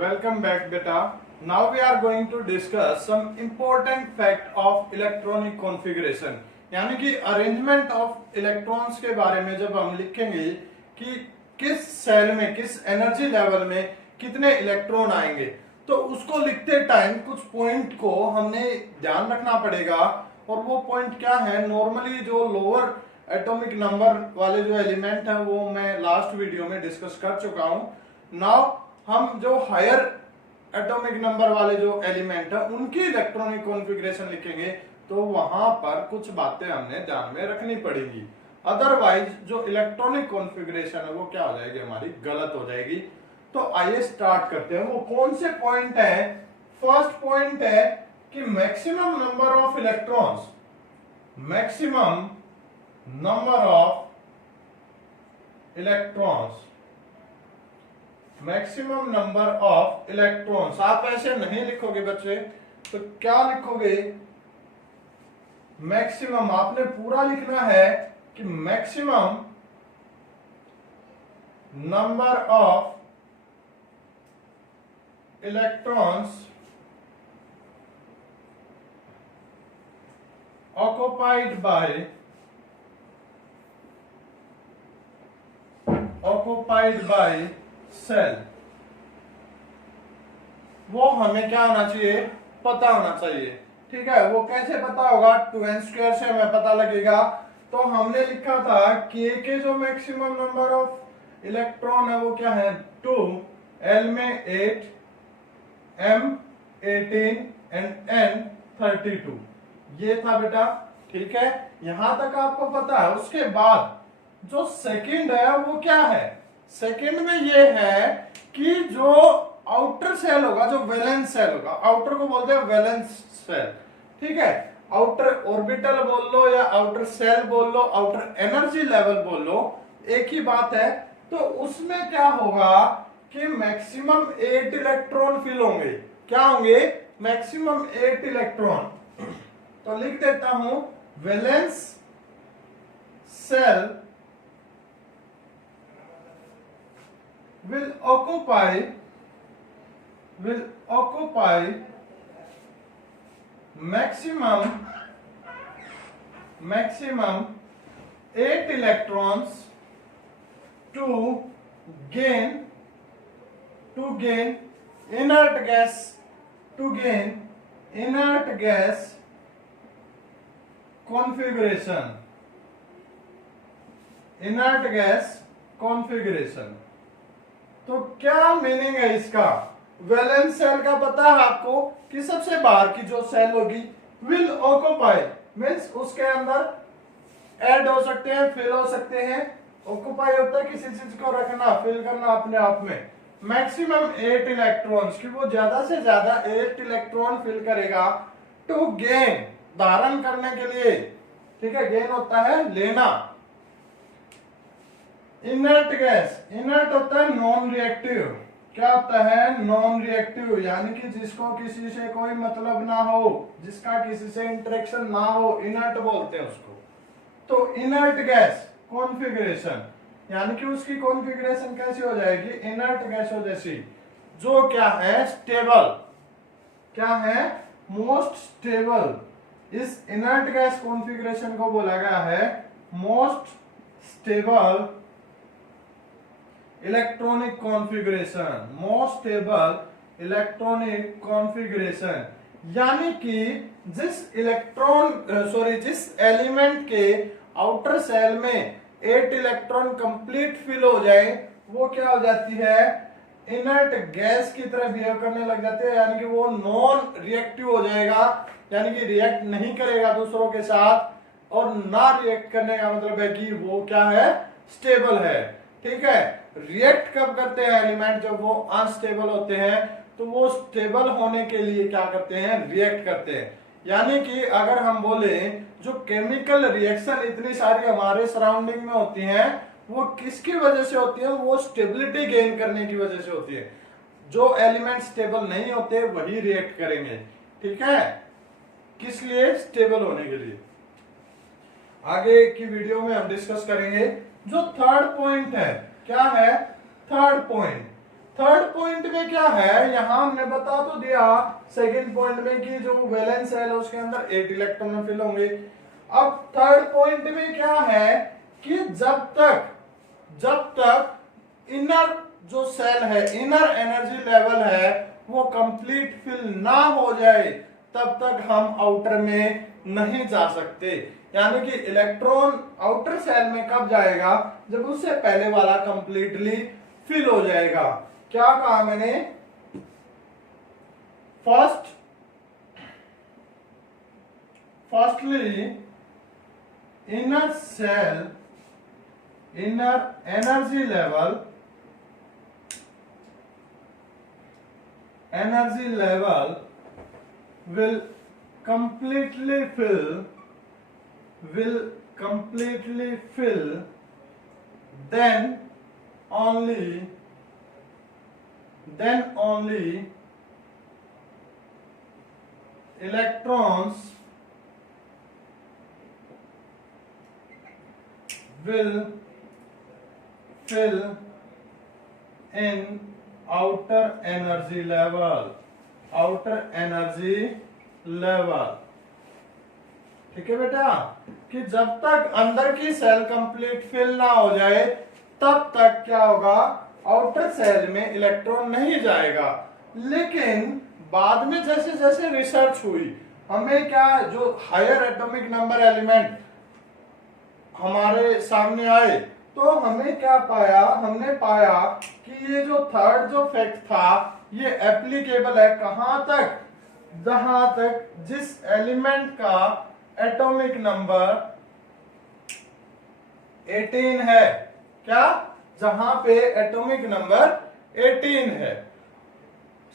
Welcome back, beta. Now we are going to discuss some important fact of electronic configuration. यानी कि arrangement of electrons के बारे में जब हम लिखेंगे कि किस सेल में किस एनर्जी लेवल में कितने इलेक्ट्रॉन आएंगे, तो उसको लिखते टाइम कुछ पॉइंट को हमने ध्यान रखना पड़ेगा। और वो पॉइंट क्या है? नॉर्मली जो लोअर एटॉमिक नंबर वाले जो एलिमेंट हैं वो मैं लास्ट वीडियो में डिस्कस कर चुका हूं। नाउ हम जो हायर एटॉमिक नंबर वाले जो एलिमेंट है उनकी इलेक्ट्रॉनिक कॉन्फ़िगरेशन लिखेंगे, तो वहां पर कुछ बातें हमने ध्यान में रखनी पड़ेगी। अदरवाइज जो इलेक्ट्रॉनिक कॉन्फ़िगरेशन है वो क्या हो जाएगी, हमारी गलत हो जाएगी। तो आइए स्टार्ट करते हैं। वो कौन से पॉइंट है? फर्स्ट पॉइंट है कि maximum number of electrons, maximum number of electrons, maximum number of electrons. आप ऐसे नहीं लिखोगे बच्चे, तो क्या लिखोगे? मैक्सिमम आपने पूरा लिखना है कि maximum number of electrons occupied by shell, वो हमें क्या होना चाहिए? पता होना चाहिए। ठीक है, वो कैसे पता होगा? 2n² से हमें पता लगेगा। तो हमने लिखा था के जो मैक्सिमम नंबर ऑफ इलेक्ट्रॉन है वो क्या है? 2, L में 8, M 18 एंड N 32। ये था बेटा। ठीक है, यहां तक आपको पता है। उसके बाद जो सेकंड है वो क्या है? सेकंड में ये है कि जो आउटर सेल होगा, जो वैलेंस सेल होगा, आउटर को बोलते हैं वैलेंस सेल। ठीक है, आउटर ऑर्बिटल बोल लो या आउटर सेल बोल लो, आउटर एनर्जी लेवल बोल लो, एक ही बात है। तो उसमें क्या होगा कि मैक्सिमम 8 इलेक्ट्रॉन फिल होंगे। क्या होंगे? Maximum 8 electron. तो लिख देता हूं, valence shell will occupy maximum 8 electrons to gain inert gas configuration। तो क्या मीनिंग है इसका? वैलेंस सेल का पता है आपको कि सबसे बाहर की जो सेल होगी विल ऑक्युपाई मींस उसके अंदर ऐड हो सकते हैं, फिल हो सकते हैं। ऑक्युपाई होता है किसी चीज को रखना, फिल करना अपने आप में। मैक्सिमम 8 इलेक्ट्रॉन्स की वो ज्यादा से ज्यादा 8 इलेक्ट्रॉन फिल करेगा टू गेन, धारण करने के लिए। ठीक है, गेन होता है लेना। इनर्ट गैस, इनर्ट होता है नॉन रिएक्टिव। क्या होता है? नॉन रिएक्टिव, यानी कि जिसको किसी से कोई मतलब ना हो, जिसका किसी से इंटरेक्शन ना हो, इनर्ट बोलते हैं उसको। तो इनर्ट गैस कॉन्फ़िगरेशन, यानी कि उसकी कॉन्फ़िगरेशन कैसी हो जाएगी? इनर्ट गैसों जैसी, जो क्या है? स्टेबल। क्या है? Most stable. इस इनर्ट गैस कॉन्फ़िगरेशन को बोला गया है most stable electronic configuration, most stable electronic configuration. यानी कि जिस जिस एलिमेंट के आउटर सेल में 8 इलेक्ट्रॉन कंप्लीट फिल हो जाए, वो क्या हो जाती है? इनर्ट गैस की तरह बिहेव करने लग जाती है। यानी कि वो नॉन रिएक्टिव हो जाएगा, यानी कि रिएक्ट नहीं करेगा दूसरों के साथ। और ना रिएक्ट करने का मतलब है कि वो क्या है? स्टेबल है। ठीक है, रिएक्ट कब करते हैं एलिमेंट? जब वो अनस्टेबल होते हैं। तो वो स्टेबल होने के लिए क्या करते हैं? रिएक्ट करते हैं। यानी कि अगर हम बोले जो केमिकल रिएक्शन इतनी सारी हमारे सराउंडिंग में होती हैं, वो किसकी वजह से होती है? वो स्टेबिलिटी गेन करने की वजह से होती है। जो एलिमेंट स्टेबल नहीं होते वही रिएक्ट करेंगे। ठीक है, किस लिए? स्टेबल होने के लिए। आगे की वीडियो में हम डिस्कस करेंगे। जो थर्ड पॉइंट है, क्या है? थर्ड थर्ड पॉइंट में क्या है, यहां हमने बता तो दिया सेकंड पॉइंट में कि जो वैलेंस सेल है उसके अंदर 8 इलेक्ट्रॉन फिल होंगे। अब थर्ड पॉइंट में क्या है कि जब तक इनर जो सेल है, इनर एनर्जी लेवल है वो कंप्लीट फिल ना हो जाए तब तक हम आउटर में नहीं जा सकते। यानी कि इलेक्ट्रॉन आउटर सेल में कब जाएगा, जब उससे पहले वाला कंप्लीटली फिल हो जाएगा। क्या कहा मैंने, firstly inner shell inner energy level will completely fill, then only electrons will fill in outer energy level। ठीक है बेटा, कि जब तक अंदर की सेल कंप्लीट फिल ना हो जाए तब तक क्या होगा, आउटर सेल में इलेक्ट्रॉन नहीं जाएगा। लेकिन बाद में जैसे जैसे रिसर्च हुई, हमें क्या जो हायर एटॉमिक नंबर एलिमेंट हमारे सामने आए, तो हमने पाया कि ये जो थर्ड जो फैक्ट था ये एप्लीकेबल है कहां तक, जहां तक जिस एलिमेंट का एटॉमिक नंबर 18 है। क्या, जहां पे एटॉमिक नंबर 18 है।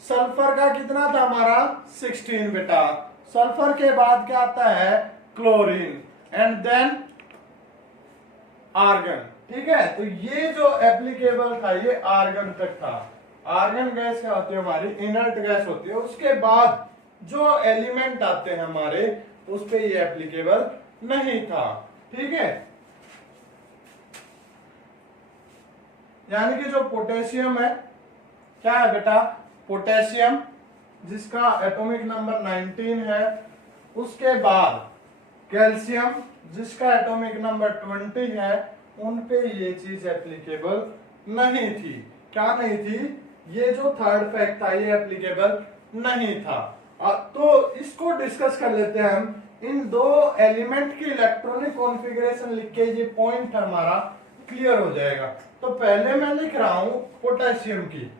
सल्फर का कितना था हमारा 16 बेटा। सल्फर के बाद क्या आता है, क्लोरीन एंड देन आर्गन। ठीक है, तो ये जो एप्लीकेबल था ये आर्गन तक था। आर्गन गैस क्या होती है, हमारी इनर्ट गैस होती है। उसके बाद जो एलिमेंट आते हैं हमारे उस पे ये एप्लीकेबल नहीं था। ठीक है, यानी कि जो पोटेशियम है, क्या है बेटा, पोटेशियम जिसका एटॉमिक नंबर 19 है, उसके बाद कैल्शियम जिसका एटॉमिक नंबर 20 है, उन पे ये चीज एप्लीकेबल नहीं थी। क्या नहीं थी, ये जो थर्ड फैक्ट था ये एप्लीकेबल नहीं था। तो इसको डिस्कस कर लेते हैं हम। इन दो एलिमेंट की इलेक्ट्रॉनिक कॉन्फ़िगरेशन लिख के ये पॉइंट हमारा क्लियर हो जाएगा। तो पहले मैं लिख रहा हूं पोटेशियम की,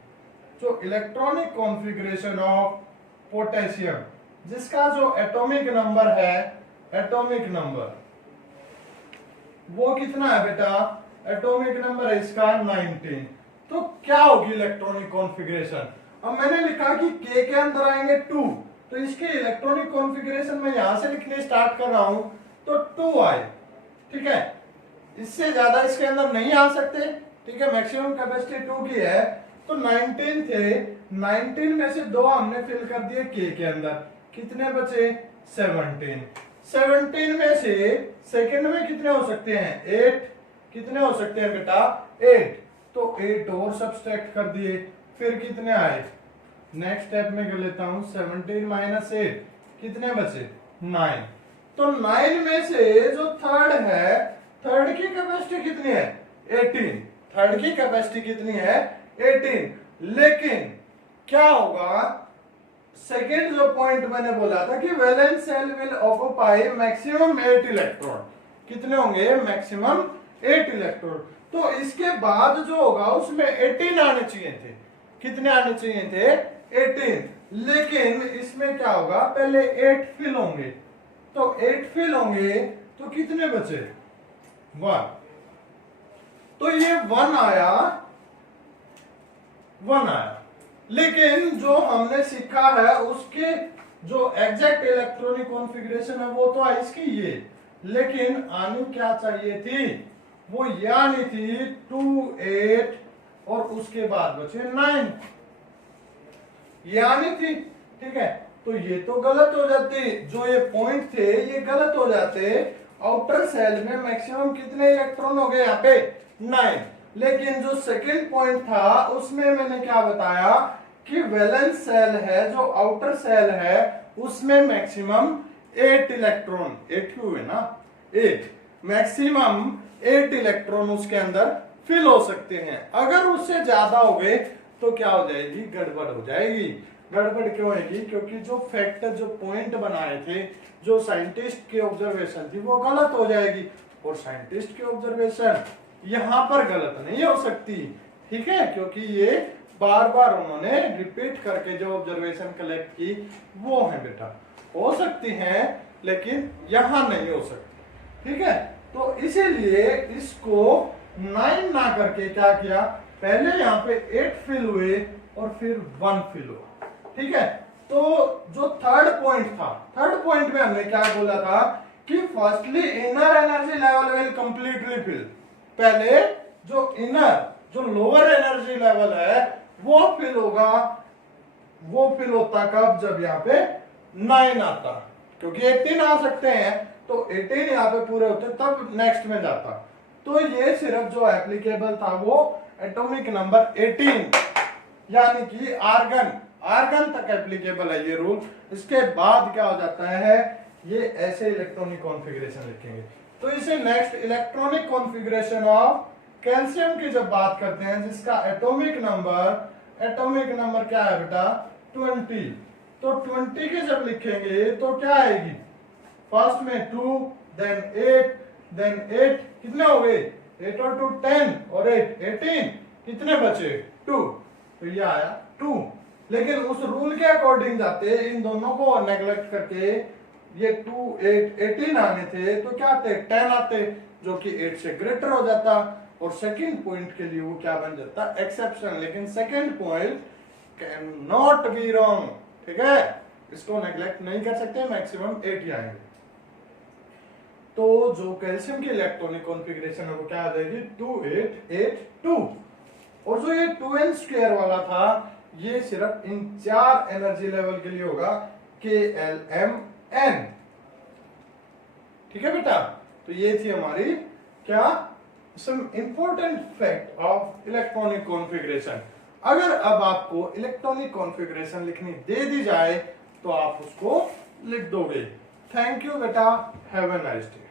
जो इलेक्ट्रॉनिक कॉन्फ़िगरेशन ऑफ पोटेशियम, जिसका जो एटॉमिक नंबर है, एटॉमिक नंबर वो कितना है बेटा, एटॉमिक नंबर है इसका 19। तो क्या होगी इलेक्ट्रॉनिक कॉन्फ़िगरेशन। अब मैंने लिखा कि K के अंदर आएंगे 2, तो इसके इलेक्ट्रॉनिक कॉन्फ़िगरेशन में यहां से लिखने स्टार्ट कर रहा हूं तो 2 आए। ठीक है, इससे ज्यादा इसके अंदर नहीं आ सकते। ठीक है, मैक्सिमम कैपेसिटी 2 की है। तो 19 थे, 19 में से 2 हमने फिल कर दिए K के अंदर। कितने बचे, 17। 17 में से सेकंड में कितने हो सकते हैं, 8। कितने हो सकते हैं बेटा, 8। तो 8 और सब्सट्रैक्ट कर दिए, फिर कितने आए, नेक्स्ट स्टेप में कर लेता हूं, 17 माइनस 8 कितने बचे, 9। तो 9 में से जो थर्ड है, थर्ड की कैपेसिटी कितनी है, 18। थर्ड की कैपेसिटी कितनी है, 18। लेकिन क्या होगा, सेकेंड जो पॉइंट मैंने बोला था कि valence shell will occupy maximum 8 electron. कितने होंगे, मैक्सिमम 8 इलेक्ट्रॉन। तो इसके बाद जो होगा उसमें 18 आने चाहिए थे। कितने आने चाहिए थे, 18। लेकिन इसमें क्या होगा, पहले 8 फिल होंगे। तो 8 फिल होंगे तो कितने बचे, 1। तो ये 1 आया। लेकिन जो हमने सीखा है उसके जो एग्जैक्ट इलेक्ट्रॉनिक कॉन्फ़िगरेशन है वो तो है इसकी ये, लेकिन आनी क्या चाहिए थी, वो ये आनी थी 2, 8 और उसके बाद बचे 9, ये आनी थी। ठीक है, तो ये तो गलत हो जाती, जो ये पॉइंट थे ये गलत हो जाते। आउटर सेल में मैक्सिमम कितने इलेक्ट्रॉन हो गए, यहाँ पे 9। लेकिन जो सेकंड पॉइंट था उसमें मैंने क्या बताया कि वैलेंस सेल है, जो आउटर सेल है, उसमें मैक्सिमम 8 इलेक्ट्रॉन, 8 हुए ना, 8 मैक्सिमम 8 इलेक्ट्रॉन उसके अंदर फिल हो सकते हैं। अगर उससे ज्यादा हो गए तो क्या हो जाएगी, गड़बड़ हो जाएगी। गड़बड़ क्यों होगी, क्योंकि जो फैक्टर, जो पॉइंट बनाए थे, जो साइंटिस्ट की ऑब्जर्वेशन थी, वो गलत हो जाएगी। और साइंटिस्ट की ऑब्जर्वेशन यहां पर गलत नहीं हो सकती, ठीक है, क्योंकि ये बार बार उन्होंने रिपीट करके जो ऑब्जर्वेशन कलेक्ट की वो है बेटा, हो सकती हैं लेकिन यहां नहीं हो सकती, ठीक है। तो इसीलिए इसको 9 ना करके क्या किया, पहले यहाँ पे 8 फिल हुए और फिर 1 फिल हुआ, ठीक है। तो जो थर्ड पॉइंट था, थर्ड पॉइंट में हमने क्या बोला था कि firstly inner energy level will completely fill. पहले जो इनर, जो लोअर एनर्जी लेवल है वो फिल होगा। वो फिल होता कब, जब यहाँ पे 9 आता, क्योंकि 18 आ सकते हैं, तो 18 यहाँ पे पूरे होते तब नेक्स्ट में जाता। तो ये सिर्फ जो एप्लीकेबल था वो एटॉमिक नंबर 18 यानी कि आर्गन, आर्गन तक एप्लीकेबल है ये रूल। इसके बाद क्या हो जाता है, ये ऐसे इलेक्ट्रॉनिक कॉन्फ़िगरेशन लिखेंगे। तो इसे next electronic configuration of calcium की जब बात करते हैं, जिसका एटॉमिक नंबर क्या है बेटा, 20। तो 20 के जब लिखेंगे तो क्या आएगी, फर्स्ट में 2, देन 8, देन 8, कितने हो गए, 8 और 2 10 और 8 18, कितने बचे 2, तो ये आया 2। लेकिन उस रूल के अकॉर्डिंग जाते, इन दोनों को नेग्लेक्ट करके ये 2 8 18 आने थे, तो क्या आते 10 आते, जो कि 8 से ग्रेटर हो जाता, और सेकंड पॉइंट के लिए वो क्या बन जाता, एक्सेप्शन। लेकिन second point can not be wrong, ठीक है, इसको नेग्लेक्ट नहीं कर सकते, मैक्सिमम 8 ही आएंगे। तो जो कैल्शियम की इलेक्ट्रॉनिक कॉन्फ़िगरेशन है वो क्या आ जाएगी, 2 8 8 2। और जो ये 2n² वाला था, ये सिर्फ इन 4 एनर्जी लेवल के लिए होगा, K L M N, ठीक है बेटा। तो ये थी हमारी क्या, some important fact of electronic configuration. अगर अब आपको इलेक्ट्रॉनिक कॉन्फ़िगरेशन लिखनी दे दी जाए तो आप उसको लिख दोगे। थैंक यू बेटा, हैव अ नाइस डे।